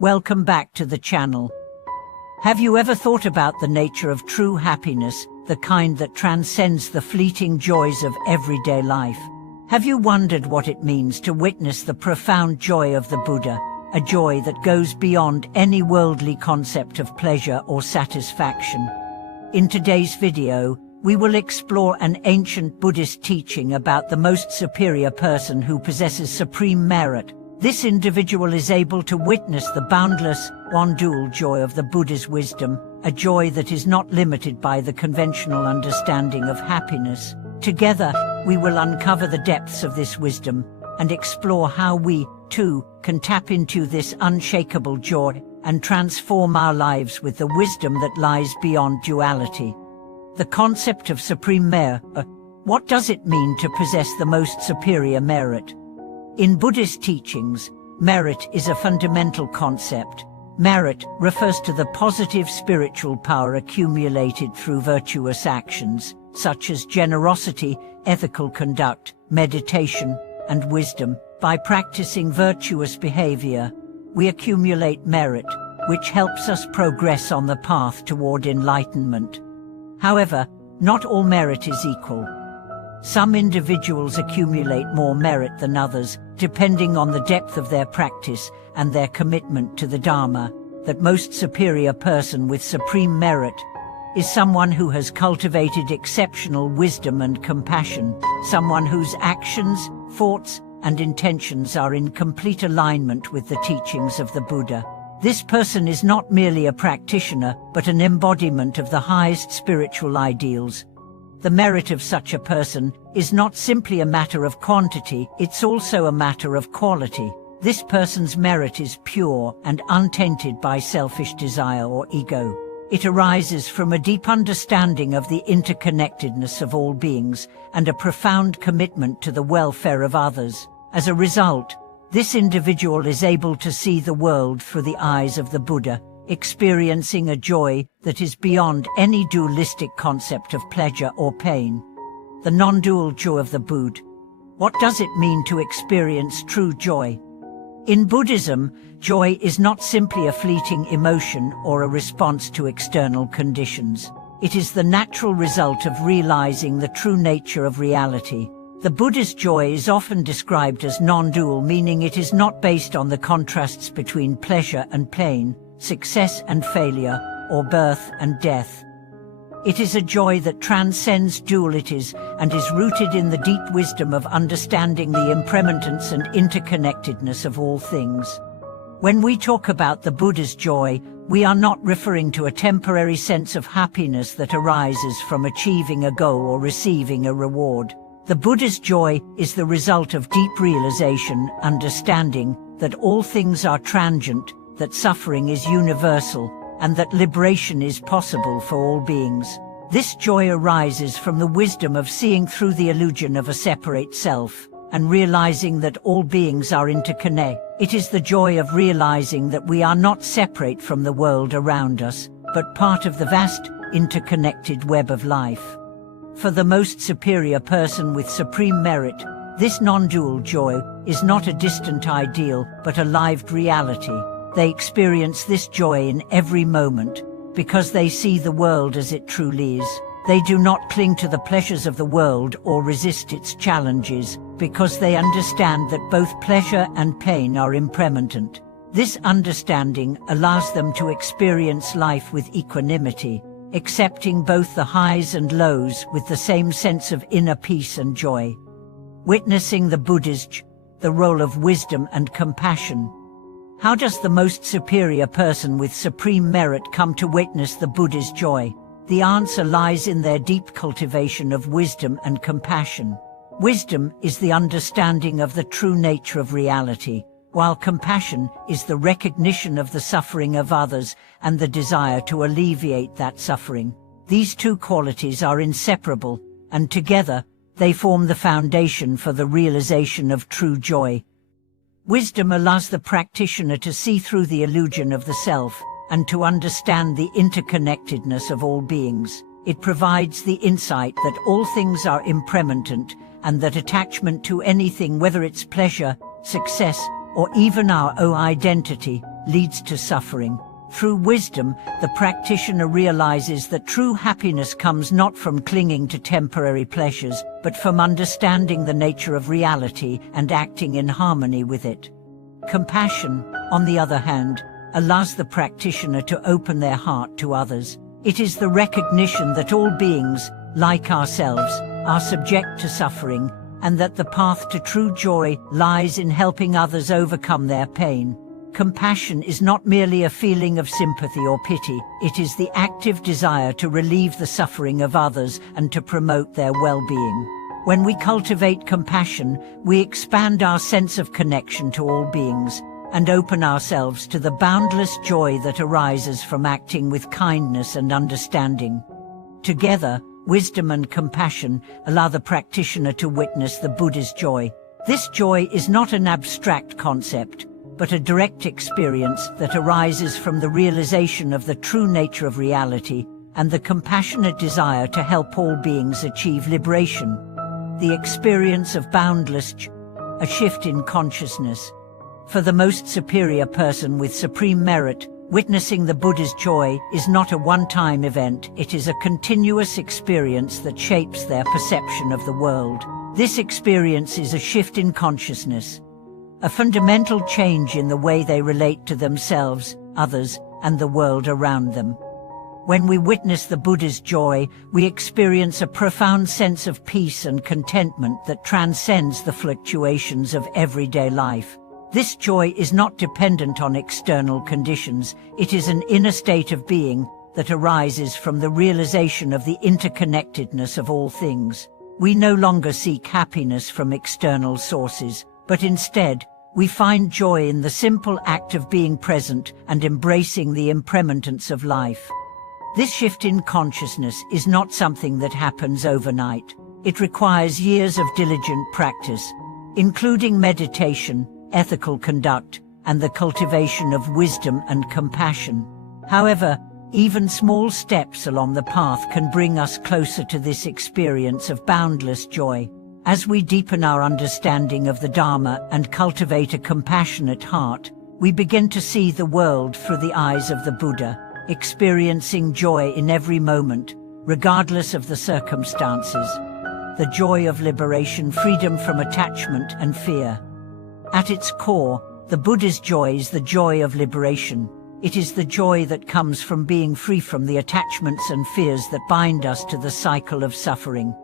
Welcome back to the channel. Have you ever thought about the nature of true happiness, the kind that transcends the fleeting joys of everyday life? Have you wondered what it means to witness the profound joy of the Buddha, a joy that goes beyond any worldly concept of pleasure or satisfaction? In today's video, we will explore an ancient Buddhist teaching about the most superior person who possesses supreme merit. This individual is able to witness the boundless, non-dual joy of the Buddha's wisdom, a joy that is not limited by the conventional understanding of happiness. Together, we will uncover the depths of this wisdom and explore how we, too, can tap into this unshakable joy and transform our lives with the wisdom that lies beyond duality. The concept of supreme merit. What does it mean to possess the most superior merit? In Buddhist teachings, merit is a fundamental concept. Merit refers to the positive spiritual power accumulated through virtuous actions, such as generosity, ethical conduct, meditation, and wisdom. By practicing virtuous behavior, we accumulate merit, which helps us progress on the path toward enlightenment. However, not all merit is equal. Some individuals accumulate more merit than others, depending on the depth of their practice and their commitment to the Dharma. That most superior person with supreme merit is someone who has cultivated exceptional wisdom and compassion, someone whose actions, thoughts, and intentions are in complete alignment with the teachings of the Buddha. This person is not merely a practitioner, but an embodiment of the highest spiritual ideals. The merit of such a person is not simply a matter of quantity, it's also a matter of quality. This person's merit is pure and untainted by selfish desire or ego. It arises from a deep understanding of the interconnectedness of all beings and a profound commitment to the welfare of others. As a result, this individual is able to see the world through the eyes of the Buddha, experiencing a joy that is beyond any dualistic concept of pleasure or pain. The non-dual joy of the Buddha. What does it mean to experience true joy? In Buddhism, joy is not simply a fleeting emotion or a response to external conditions. It is the natural result of realizing the true nature of reality. The Buddha's joy is often described as non-dual, meaning it is not based on the contrasts between pleasure and pain, success and failure, or birth and death. It is a joy that transcends dualities and is rooted in the deep wisdom of understanding the impermanence and interconnectedness of all things. When we talk about the Buddha's joy, we are not referring to a temporary sense of happiness that arises from achieving a goal or receiving a reward. The Buddha's joy is the result of deep realization, understanding that all things are transient, that suffering is universal, and that liberation is possible for all beings. This joy arises from the wisdom of seeing through the illusion of a separate self, and realizing that all beings are interconnected. It is the joy of realizing that we are not separate from the world around us, but part of the vast, interconnected web of life. For the most superior person with supreme merit, this non-dual joy is not a distant ideal, but a lived reality. They experience this joy in every moment, because they see the world as it truly is. They do not cling to the pleasures of the world or resist its challenges, because they understand that both pleasure and pain are impermanent. This understanding allows them to experience life with equanimity, accepting both the highs and lows with the same sense of inner peace and joy. Witnessing the Buddha's joy, the role of wisdom and compassion. How does the most superior person with supreme merit come to witness the Buddha's joy? The answer lies in their deep cultivation of wisdom and compassion. Wisdom is the understanding of the true nature of reality, while compassion is the recognition of the suffering of others and the desire to alleviate that suffering. These two qualities are inseparable, and together, they form the foundation for the realization of true joy. Wisdom allows the practitioner to see through the illusion of the self and to understand the interconnectedness of all beings. It provides the insight that all things are impermanent and that attachment to anything, whether it's pleasure, success, or even our own identity, leads to suffering. Through wisdom, the practitioner realizes that true happiness comes not from clinging to temporary pleasures, but from understanding the nature of reality and acting in harmony with it. Compassion, on the other hand, allows the practitioner to open their heart to others. It is the recognition that all beings, like ourselves, are subject to suffering, and that the path to true joy lies in helping others overcome their pain. Compassion is not merely a feeling of sympathy or pity, it is the active desire to relieve the suffering of others and to promote their well-being. When we cultivate compassion, we expand our sense of connection to all beings, and open ourselves to the boundless joy that arises from acting with kindness and understanding. Together, wisdom and compassion allow the practitioner to witness the Buddha's joy. This joy is not an abstract concept, but a direct experience that arises from the realization of the true nature of reality and the compassionate desire to help all beings achieve liberation. The experience of boundless joy, a shift in consciousness. For the most superior person with supreme merit, witnessing the Buddha's joy is not a one-time event, it is a continuous experience that shapes their perception of the world. This experience is a shift in consciousness, a fundamental change in the way they relate to themselves, others, and the world around them. When we witness the Buddha's joy, we experience a profound sense of peace and contentment that transcends the fluctuations of everyday life. This joy is not dependent on external conditions, it is an inner state of being that arises from the realization of the interconnectedness of all things. We no longer seek happiness from external sources, but instead, we find joy in the simple act of being present and embracing the impermanence of life. This shift in consciousness is not something that happens overnight. It requires years of diligent practice, including meditation, ethical conduct, and the cultivation of wisdom and compassion. However, even small steps along the path can bring us closer to this experience of boundless joy. As we deepen our understanding of the Dharma and cultivate a compassionate heart, we begin to see the world through the eyes of the Buddha, experiencing joy in every moment, regardless of the circumstances. The joy of liberation, freedom from attachment and fear. At its core, the Buddha's joy is the joy of liberation. It is the joy that comes from being free from the attachments and fears that bind us to the cycle of suffering.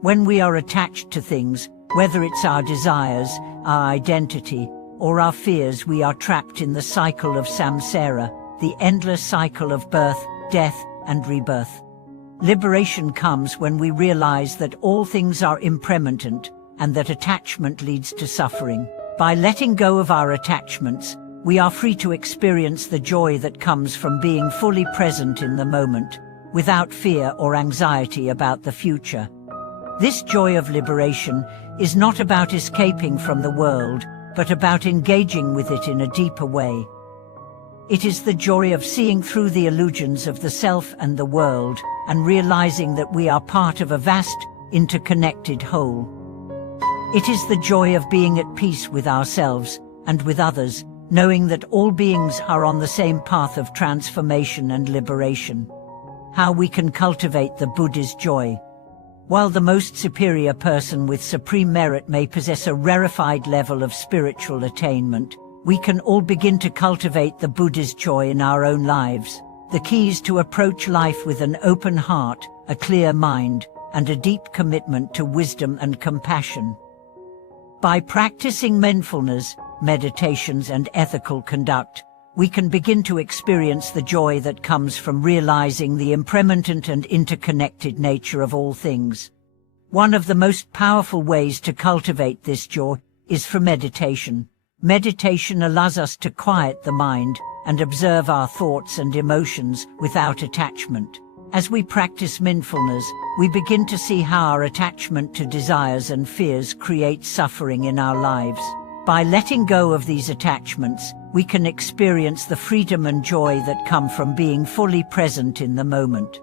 When we are attached to things, whether it's our desires, our identity, or our fears, we are trapped in the cycle of samsara, the endless cycle of birth, death, and rebirth. Liberation comes when we realize that all things are impermanent and that attachment leads to suffering. By letting go of our attachments, we are free to experience the joy that comes from being fully present in the moment, without fear or anxiety about the future. This joy of liberation is not about escaping from the world, but about engaging with it in a deeper way. It is the joy of seeing through the illusions of the self and the world, and realizing that we are part of a vast, interconnected whole. It is the joy of being at peace with ourselves and with others, knowing that all beings are on the same path of transformation and liberation. How we can cultivate the Buddha's joy. While the most superior person with supreme merit may possess a rarefied level of spiritual attainment, we can all begin to cultivate the Buddha's joy in our own lives. The key is to approach life with an open heart, a clear mind, and a deep commitment to wisdom and compassion. By practicing mindfulness, meditations, and ethical conduct, we can begin to experience the joy that comes from realizing the impermanent and interconnected nature of all things. One of the most powerful ways to cultivate this joy is through meditation. Meditation allows us to quiet the mind and observe our thoughts and emotions without attachment. As we practice mindfulness, we begin to see how our attachment to desires and fears creates suffering in our lives. By letting go of these attachments, we can experience the freedom and joy that come from being fully present in the moment.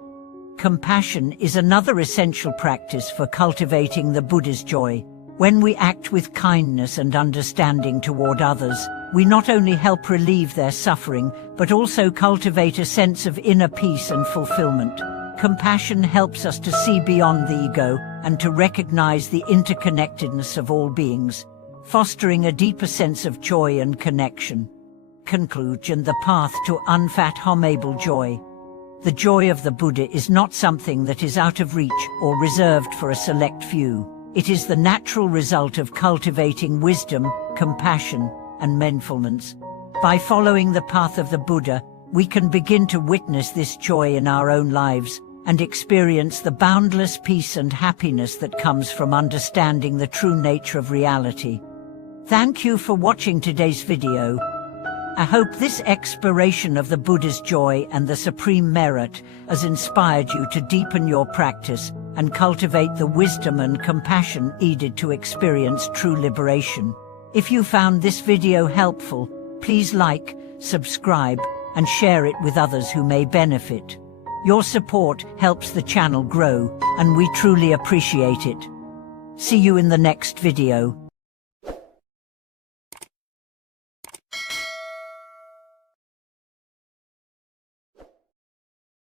Compassion is another essential practice for cultivating the Buddha's joy. When we act with kindness and understanding toward others, we not only help relieve their suffering, but also cultivate a sense of inner peace and fulfillment. Compassion helps us to see beyond the ego and to recognize the interconnectedness of all beings, fostering a deeper sense of joy and connection. Conclusion: the path to unfathomable joy. The joy of the Buddha is not something that is out of reach or reserved for a select few. It is the natural result of cultivating wisdom, compassion, and mindfulness. By following the path of the Buddha, we can begin to witness this joy in our own lives and experience the boundless peace and happiness that comes from understanding the true nature of reality. Thank you for watching today's video. I hope this exploration of the Buddha's joy and the supreme merit has inspired you to deepen your practice and cultivate the wisdom and compassion needed to experience true liberation. If you found this video helpful, please like, subscribe, and share it with others who may benefit. Your support helps the channel grow, and we truly appreciate it. See you in the next video.